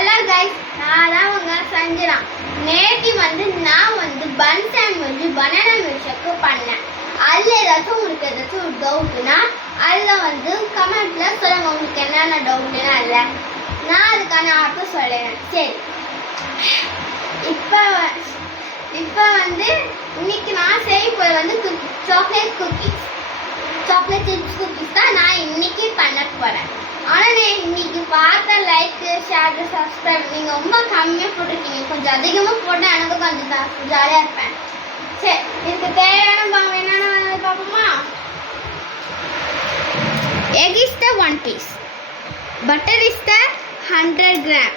Hello guys, நான் தான் உங்க சஞ்சனா. நேற்று நான் பன் சாண்ட்விச் பனானா மில்க்ஷேக்கு பண்ணேன். அதில் உங்களுக்கு ஏதாச்சும் ஒரு டவுட்னா அதில் கமெண்ட்ல சொல்லுங்க. உங்களுக்கு என்னென்ன டவுட்னா அதில் நான் அதுக்கான ஆர்டர் சொல்லுறேன். சரி, இப்போ இன்னைக்கு நான் செய்ய போகிறது சாக்லேட் சிப்ஸ் குக்கீஸ் தான் நான் இன்னைக்கு பண்ண போகிறேன். ஆனால் நான் இன்னைக்கு பார்த்த லைக் ஷேர் சப்ஸ்கிரைப் நீங்கள் ரொம்ப கம்மியாக போட்டிருக்கீங்க. கொஞ்சம் அதிகமாக போட்டால் எனக்கு கொஞ்சம் ஜாலியாக இருப்பேன். சரி, இதுக்கு தேவையான என்னென்ன பார்ப்போமா? Egg is the 1 piece. Butter is the 100 gram.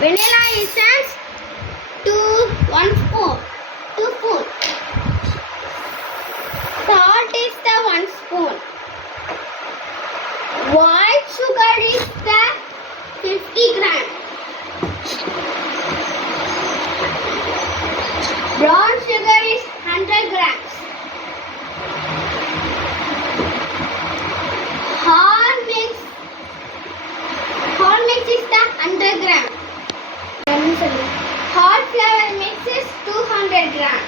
Vanilla essence 1 spoon. Salt is the 1 spoon. White sugar is the 50 gram. Brown sugar is 100 grams. Horn mix is the 100 gram. Hot flour mix is 200 gram.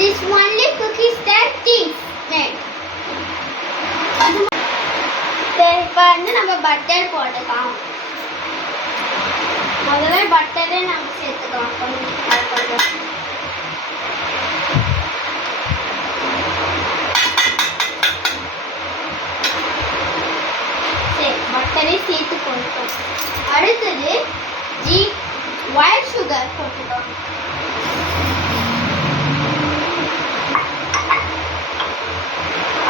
This only cookies that teeth made. இப்போ நம்ம butter போட்டுக்கலாம். முதல்ல பட்டரே நம்ம சேர்த்துக்கலாம். சரி, பட்டரே சேர்த்து போட்டுக்கலாம். அடுத்தது ஒயிட் சுகர் போட்டுக்கலாம்.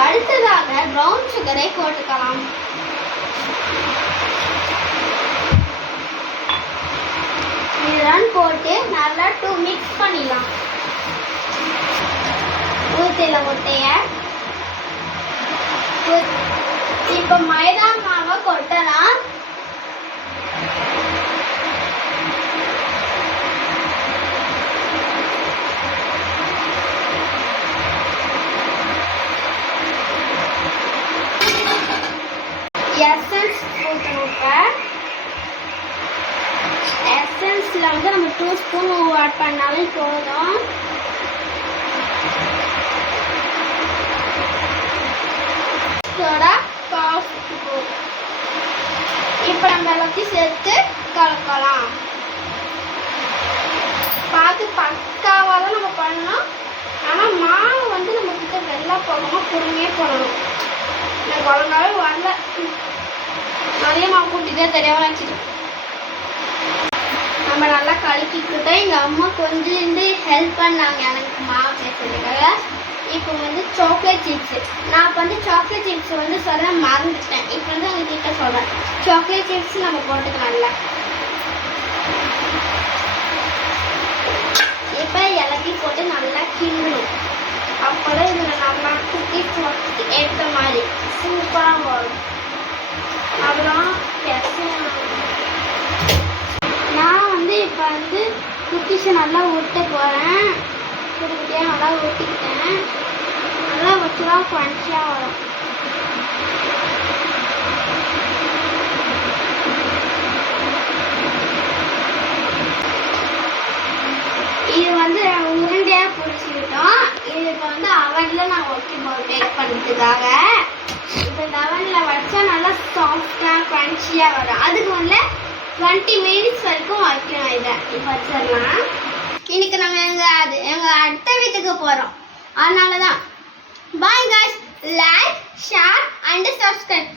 அடுத்ததாக ப்ரௌன் சுகரை போட்டுக்கலாம். இதெல்லாம் போட்டு நல்லா மிக்ஸ் பண்ணிடலாம். ஊற்றில முட்டைய இப்போ மைதா மாவை கொட்டலாம். எசன்ஸ் ஊற்றணும். எசன்ஸில் நம்ம 2 ஸ்பூன் ஆட் பண்ணாலே போதும். இப்போ நம்ம எல்லாத்தையும் சேர்த்து கலக்கலாம். பார்த்து பக்காவாக தான் நம்ம பண்ணணும். ஆனால் மாவு நம்ம கிட்ட வெள்ளை போடணும், பொறுமையாக போடணும். எனக்கு ஒழுங்காவே வரல. நிறைய மாவு கூட்டிகிட்டே தெரியாமல் வச்சுட்டு நம்ம நல்லா கலக்கிக்கிட்டோம். எங்கள் அம்மா கொஞ்சம் ஹெல்ப் பண்ணாங்க எனக்கு மாவு பேசுறதுக்காக. இப்போ சாக்லேட் சிப்ஸு நான் சாக்லேட் சிப்ஸ் சொல்ல மறந்துட்டேன். இப்போ உங்ககிட்ட சொல்கிறேன். சாக்லேட் சிப்ஸ் நம்ம போட்டுக்கலாம்ல. இப்போ எல்லாத்தையும் போட்டு நல்லா கிண்டணும். அப்போதான் இதில் நம்ம குக்கீஸ் ஏற்ற மாதிரி சூப்பராக வரும். அப்புறம் நான் இப்போ குக்கீஸை நல்லா ஊட்ட போகிறேன். குடிக்கிட்டே நல்லா ஊட்டிக்கிட்டேன். நல்லா வச்சுதான் குவான்டியாக வரும். இது உருண்டையாக பிடிச்சிக்கிட்டோம். இது இப்போ அவனில் நான் பேக் பண்ணுறதுக்காக இப்போ இந்த அவனில் வச்சா நல்லா சாஃப்டாக க்ரன்ச்சியாக வரும். அதுக்கு 20 மினிட்ஸ் வரைக்கும் வைக்கணும். இதை இப்போ வச்சிடலாம். இன்னைக்கு நம்ம எங்கள் அடுத்த வீட்டுக்கு போகிறோம். அதனால தான். Bye guys, like share and subscribe.